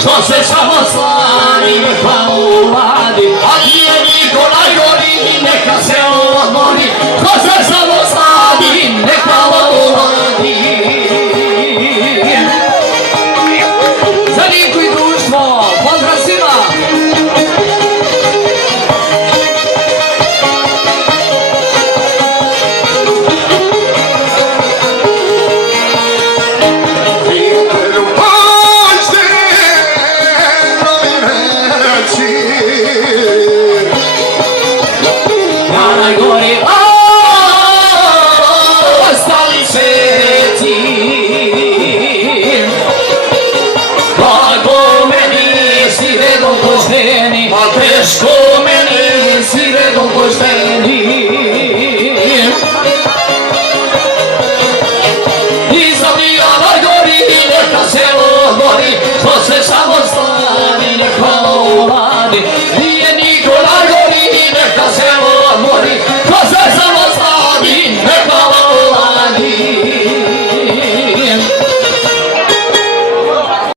što se samo slavi, neka uradi. A nije Nikolaj gori, neka se odmori, što se samo slavi, neka uradi. Za Niku i društvo, pozdrav svima! Teško meni si redom pošteni i zabijava gori, neka se odmori, što se samo slavi, neka uradi.